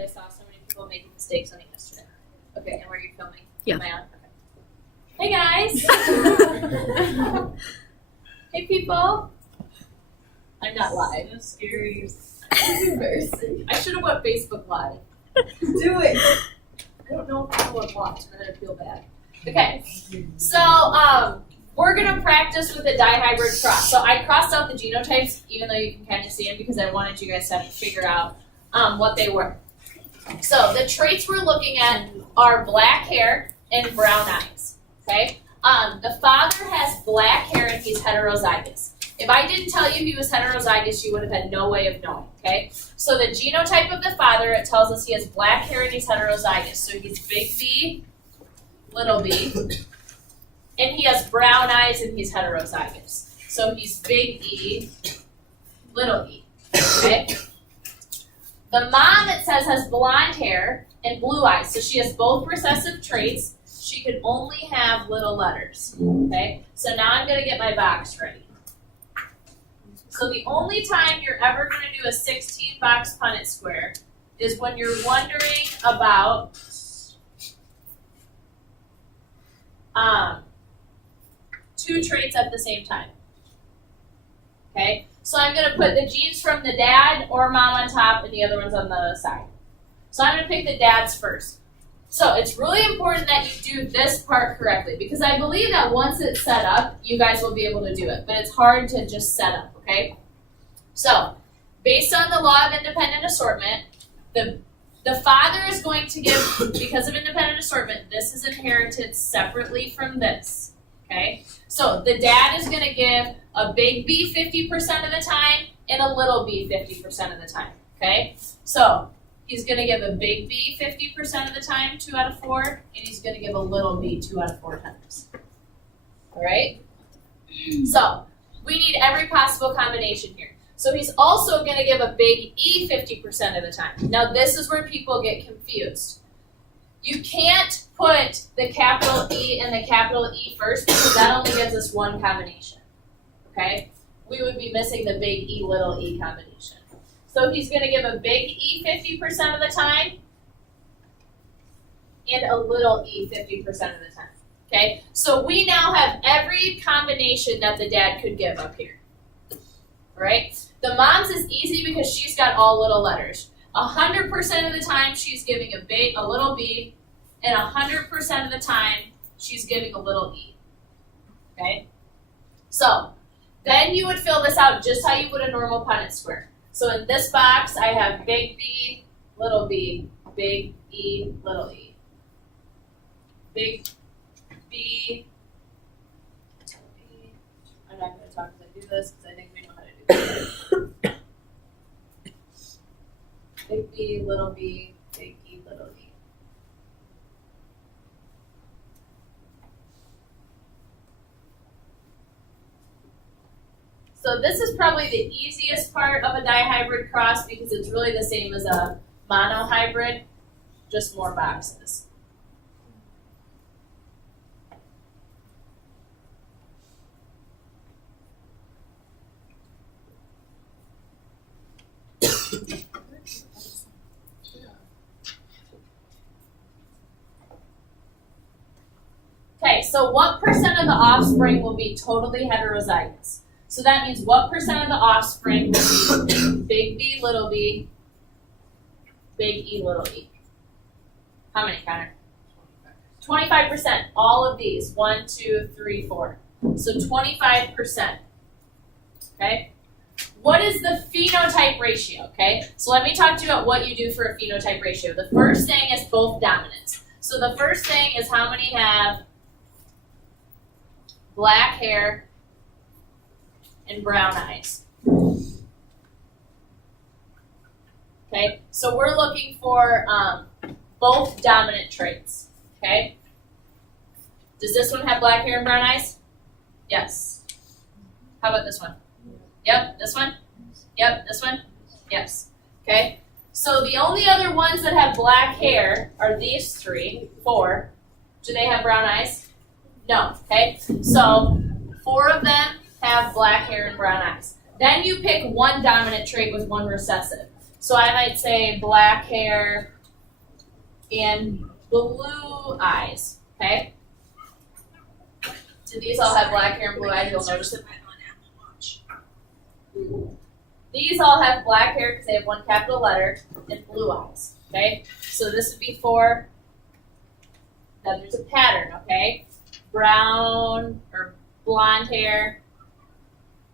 I saw so many people making mistakes on it yesterday. Okay, and were you filming? Yeah. Am I on? Okay. Hey guys! Hey people! I'm not live. So scary. It's embarrassing. I should have went Facebook Live. Do it. I don't know if people would watch, and then I'd feel bad. Okay, so we're gonna practice with a dihybrid cross. So I crossed out the genotypes, even though you can kind of see them, because I wanted you guys to have to figure out what they were. So the traits we're looking at are black hair and brown eyes. Okay, the father has black hair and he's heterozygous. If I didn't tell you he was heterozygous, you would have had no way of knowing, okay? So the genotype of the father, it tells us he has black hair and he's heterozygous. So he's big B, little b, and he has brown eyes and he's heterozygous. So he's big E, little e, okay? The mom, it says, has blonde hair and blue eyes. So she has both recessive traits. She could only have little letters, okay? So now I'm gonna get my box ready. So the only time you're ever going to do a 16-box Punnett square is when you're wondering about two traits at the same time. Okay? So I'm going to put the genes from the dad or mom on top and the other ones on the side. So I'm going to pick the dad's first. So it's really important that you do this part correctly because I believe that once it's set up, you guys will be able to do it. But it's hard to just set up, okay? So based on the law of independent assortment, the father is going to give, because of independent assortment, this is inherited separately from this, okay? So the dad is going to give a big B 50% of the time and a little b 50% of the time, okay? So he's going to give a big B 50% of the time, 2 out of 4, and he's going to give a little b 2 out of 4 times. All right? So we need every possible combination here. So he's also going to give a big E 50% of the time. Now this is where people get confused. You can't put the capital E and the capital E first because that only gives us one combination. Okay? We would be missing the big E, little e combination. So he's going to give a big E 50% of the time and a little e 50% of the time. Okay? So we now have every combination that the dad could give up here. All right? The mom's is easy because she's got all little letters. 100% of the time she's giving a little b, and 100% of the time she's giving a little e. Okay? So then you would fill this out just how you would a normal Punnett square. So in this box, I have big B, little b, big E, little e. Big B, little b. I'm not going to talk as I do this because I think we know how to do this. Big B, little b, big E, little e. So this is probably the easiest part of a dihybrid cross because it's really the same as a monohybrid, just more boxes. Okay, so what percent of the offspring will be totally heterozygous? So that means what percent of the offspring will be big B, little b, big E, little e? How many, Connor? 25%. All of these. 1, 2, 3, 4. So 25%. Okay? What is the phenotype ratio? Okay? So let me talk to you about what you do for a phenotype ratio. The first thing is both dominants. So the first thing is how many have black hair and brown eyes. Okay, so we're looking for both dominant traits. Okay, does this one have black hair and brown eyes? Yes. How about this one? Yep, this one? Yep, this one? Yes. Okay, so the only other ones that have black hair are these 3, 4. Do they have brown eyes? No. Okay, so 4 of them have black hair and brown eyes. Then you pick one dominant trait with one recessive. So I might say black hair and blue eyes, okay? Do these all have black hair and blue eyes? You'll notice it. These all have black hair because they have one capital letter and blue eyes, okay? So this would be for, now there's a pattern, okay? Brown or blonde hair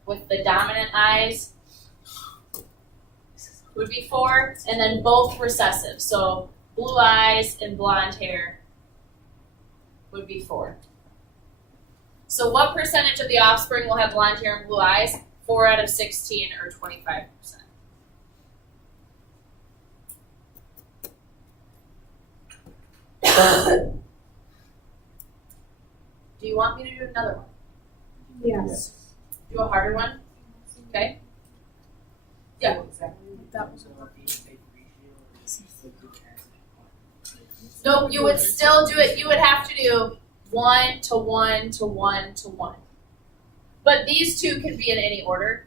with the dominant eyes would be 4, and then both recessive. So blue eyes and blonde hair would be 4. So what percentage of the offspring will have blonde hair and blue eyes? 4 out of 16, or 25%. Do you want me to do another one? Yes. Do a harder one? Okay. Yeah. That was Nope, you would still do it. You would have to do 1 to 1 to 1 to 1. But these two can be in any order.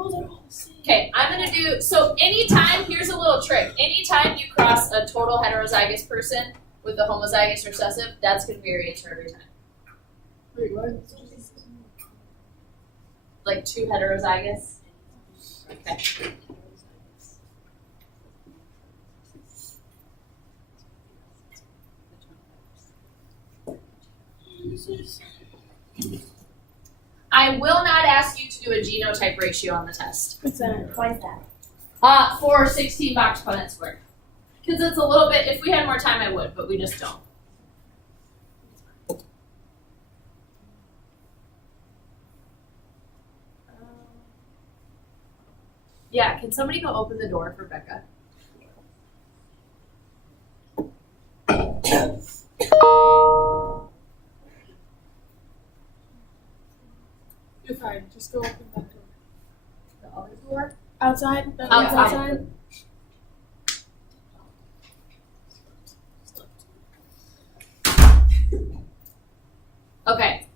Okay, I'm going to do, so anytime, here's a little trick. Anytime you cross a total heterozygous person with a homozygous recessive, that's going to be your answer every time. Wait, what? Like 2 heterozygous. Okay. I will not ask you to do a genotype ratio on the test. What's that? Why is that? For 16 box Punnett square. Because it's a little bit, if we had more time I would, but we just don't. Yeah, can somebody go open the door for Becca? You're fine. Just go open that door. The other door? Outside? No, Outside. Okay.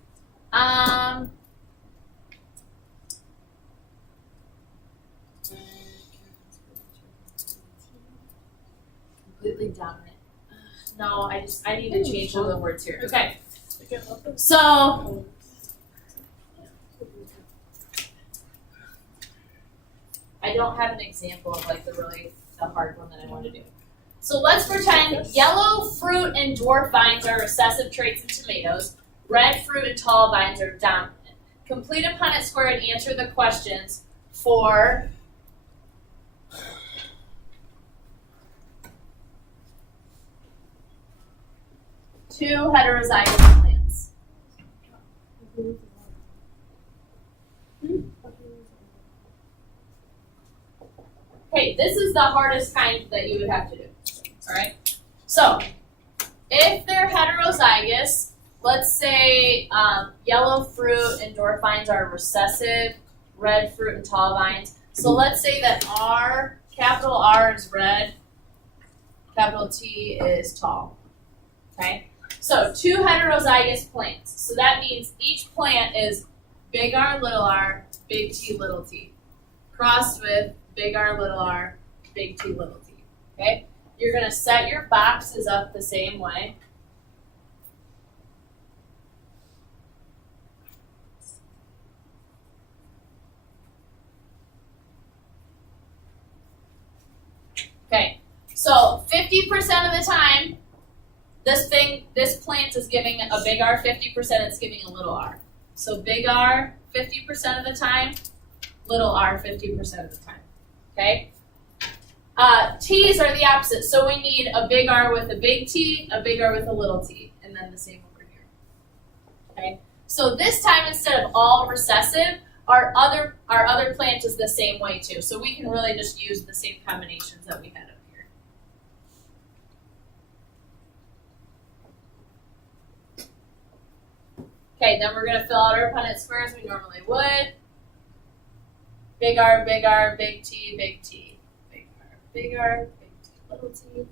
Completely dominant. No, I need to change some of the words here. Okay. So I don't have an example of like the hard one that I want to do. So let's pretend yellow fruit and dwarf vines are recessive traits in tomatoes. Red fruit and tall vines are dominant. Complete a Punnett square and answer the questions for two heterozygous plants. Okay, this is the hardest kind that you would have to do. All right. So, if they're heterozygous, let's say yellow fruit and dwarf vines are recessive, red fruit and tall vines. So let's say that R, capital R is red, capital T is tall. Okay. So 2 heterozygous plants. So that means each plant is big R, big T, little t, crossed with big R, big T, little t. Okay? You're going to set your boxes up the same way. Okay, so 50% of the time, this plant is giving a big R, 50% it's giving a little r. So big R 50% of the time, little r 50% of the time. Okay? T's are the opposite. So we need a big R with a big T, a big R with a little t, and then the same over here. Okay? So this time, instead of all recessive, our other plant is the same way too. So we can really just use the same combinations that we had up here. Okay, then we're going to fill out our Punnett square as we normally would. Big R, big T, big T. Big R, big T, little t.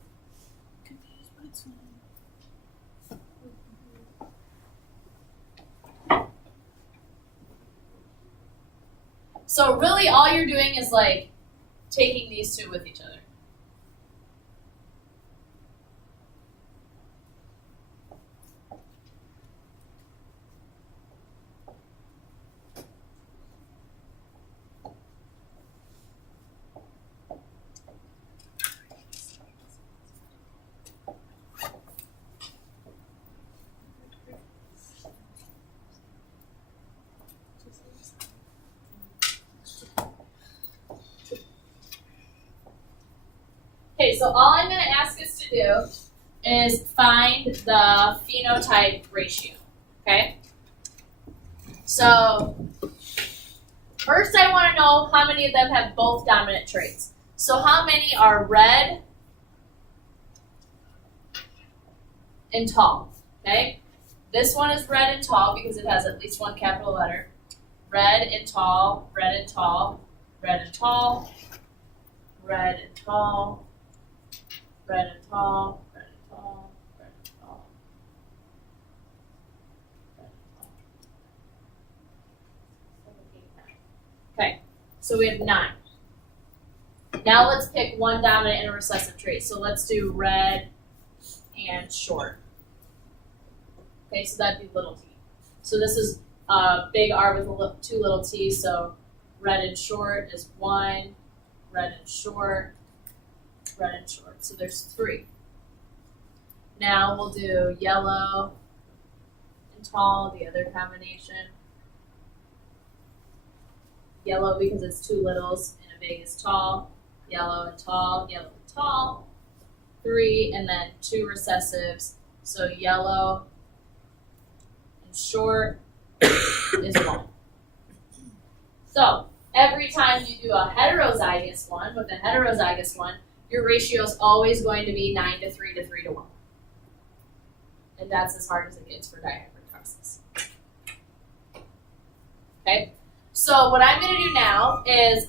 So really all you're doing is like taking these two with each other. Okay, so all I'm going to ask us to do is find the phenotype ratio, okay? So first I want to know how many of them have both dominant traits. So how many are red and tall, okay? This one is red and tall because it has at least one capital letter. Red and tall, red and tall, red and tall, red and tall, red and tall, red and tall, red and tall, red and tall. 7, 8, 9. Okay, so we have 9. Now let's pick one dominant and a recessive trait. So let's do red and short. Okay, so that'd be little t. So this is big R with 2 little t, so red and short is 1, red and short, red and short. So there's 3. Now we'll do yellow and tall, the other combination. Yellow because it's 2 littles and a big is tall. Yellow and tall, yellow and tall. 3 and then 2 recessives. So yellow and short is 1. So every time you do a heterozygous one with a heterozygous one, your ratio is always going to be 9 to 3 to 3 to 1. And that's as hard as it gets for dihypertoxis. Okay, so what I'm going to do now is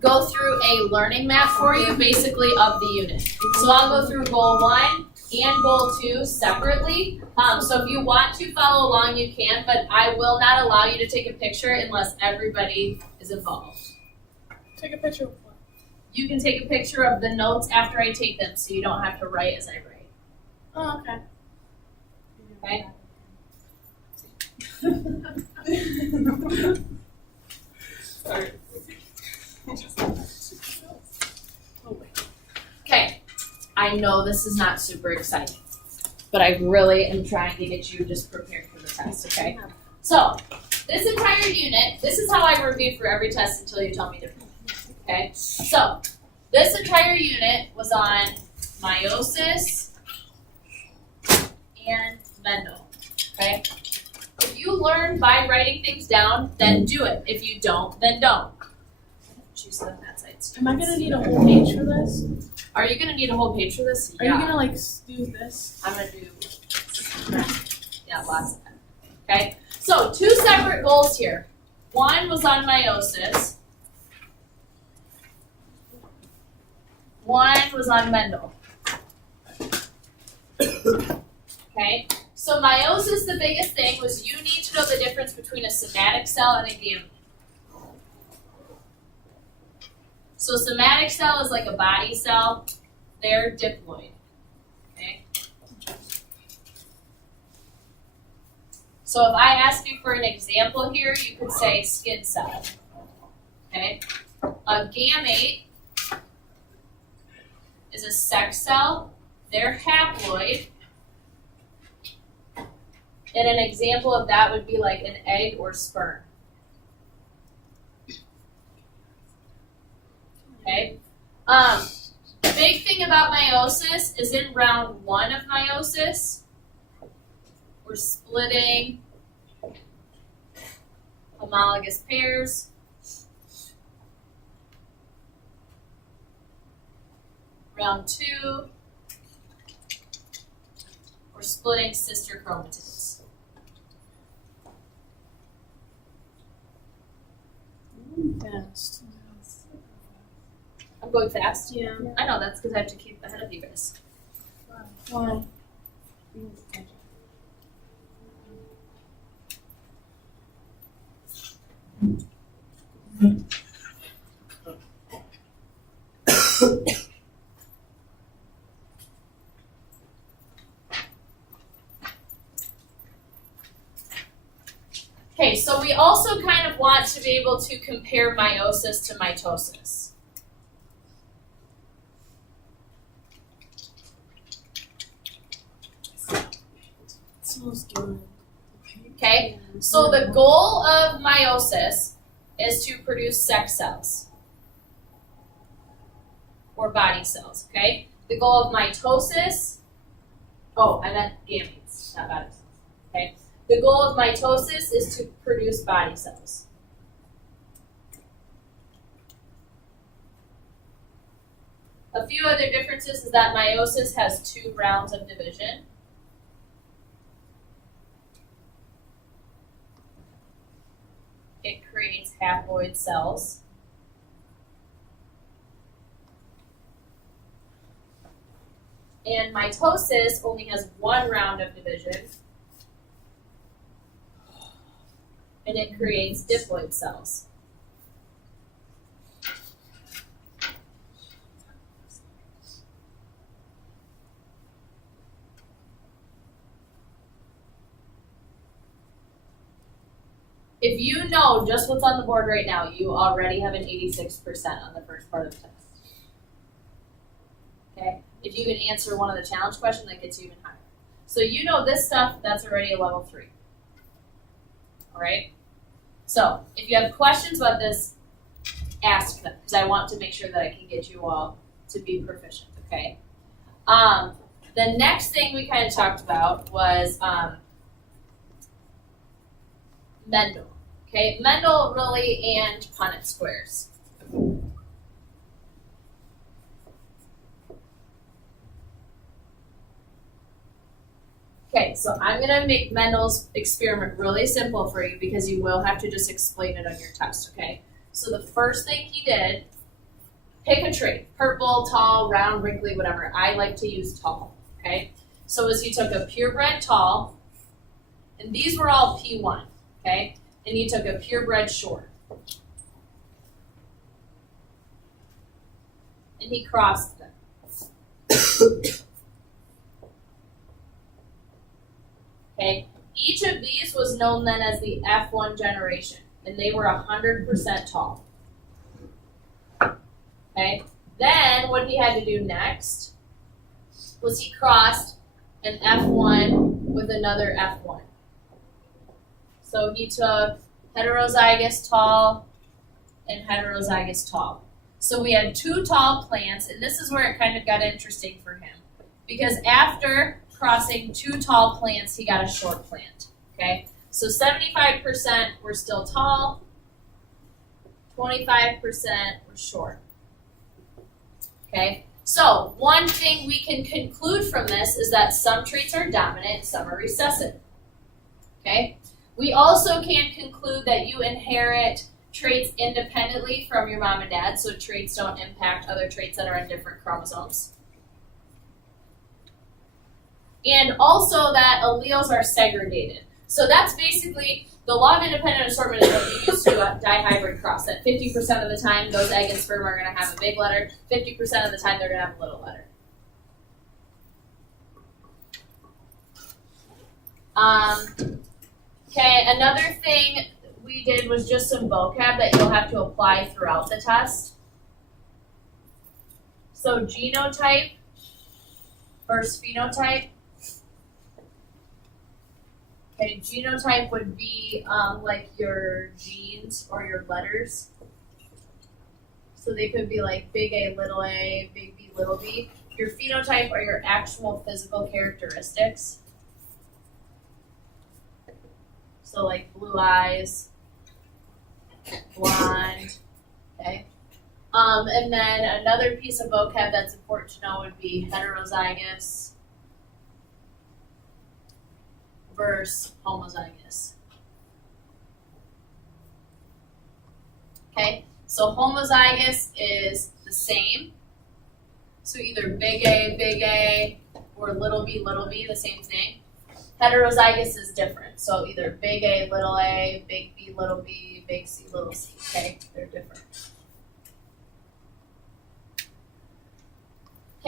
go through a learning map for you, basically of the unit. So I'll go through goal 1 and goal 2 separately. So if you want to follow along, you can, but I will not allow you to take a picture unless everybody is involved. Take a picture of what? You can take a picture of the notes after I take them, so you don't have to write as I write. Oh, okay. Okay? Sorry. Okay, I know this is not super exciting, but I really am trying to get you just prepared for the test, okay? So, this entire unit, this is how I review for every test until you tell me different, okay? So, this entire unit was on meiosis and Mendel, okay? If you learn by writing things down, then do it. If you don't, then don't. Choose the that side. Am I gonna need a whole page for this? Are you gonna need a whole page for this? Are you gonna like do this? I'm gonna do lots of that. Okay? So 2 separate goals here. One was on meiosis. One was on Mendel. Okay? So meiosis, the biggest thing was you need to know the difference between a somatic cell and a gamete. So somatic cell is like a body cell. They're diploid. Okay? So if I ask you for an example here, you could say skin cell. Okay? A gamete is a sex cell. They're haploid. And an example of that would be like an egg or sperm. Okay? Big thing about meiosis is in round 1 of meiosis, we're splitting homologous pairs. Round 2, we're splitting sister chromatids. Fast. I'm going fast. Yeah. I know, that's because I have to keep ahead of you guys. Why? Okay, so we also kind of want to be able to compare meiosis to mitosis. Smells good. Okay, so the goal of meiosis is to produce sex cells or body cells, okay? The goal of mitosis, I meant gametes, not body cells, okay? The goal of mitosis is to produce body cells. A few other differences is that meiosis has 2 rounds of division. It creates haploid cells. And mitosis only has 1 round of division. And it creates diploid cells. If you know just what's on the board right now, you already have an 86% on the first part of the test. Okay? If you can answer one of the challenge questions, that gets you even higher. So you know this stuff, that's already a level 3. All right? So if you have questions about this, ask them, because I want to make sure that I can get you all to be proficient, okay? The next thing we kind of talked about was Mendel. Okay, Mendel, Rayleigh, and Punnett squares. Okay, so I'm going to make Mendel's experiment really simple for you because you will have to just explain it on your test, okay? So the first thing he did, pick a trait, purple, tall, round, wrinkly, whatever. I like to use tall, okay? So as he took a purebred tall, and these were all P1, okay? And he took a purebred short. And he crossed them. Okay, each of these was known then as the F1 generation, and they were 100% tall. Okay, then what he had to do next was he crossed an F1 with another F1. So he took heterozygous tall and heterozygous tall. So we had 2 tall plants, and this is where it kind of got interesting for him. Because after crossing 2 tall plants, he got a short plant, okay? So 75% were still tall, 25% were short, okay? So one thing we can conclude from this is that some traits are dominant, some are recessive, okay? We also can conclude that you inherit traits independently from your mom and dad, so traits don't impact other traits that are on different chromosomes. And also that alleles are segregated. So that's basically the law of independent assortment is what we use to dihybrid cross. That 50% of the time those egg and sperm are going to have a big letter, 50% of the time they're going to have a little letter. Okay, another thing we did was just some vocab that you'll have to apply throughout the test. So genotype versus phenotype. Okay, genotype would be like your genes or your letters. So they could be like big A, big B, little b. Your phenotype are your actual physical characteristics. So like blue eyes, blonde, okay? And then another piece of vocab that's important to know would be heterozygous versus homozygous. Okay, so homozygous is the same. So either big A, or little b, the same thing. Heterozygous is different. So either big A, big B, big C, little c. Okay, they're different.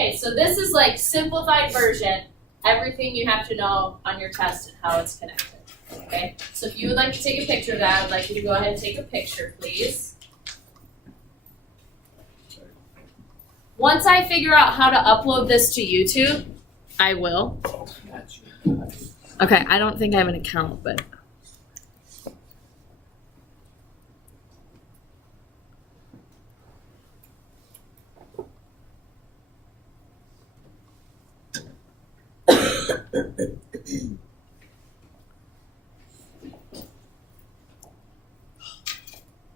Okay, so this is like simplified version, everything you have to know on your test and how it's connected. Okay, so if you would like to take a picture of that, I would like you to go ahead and take a picture, please. Once I figure out how to upload this to YouTube, I will. Okay, I don't think I have an account, but.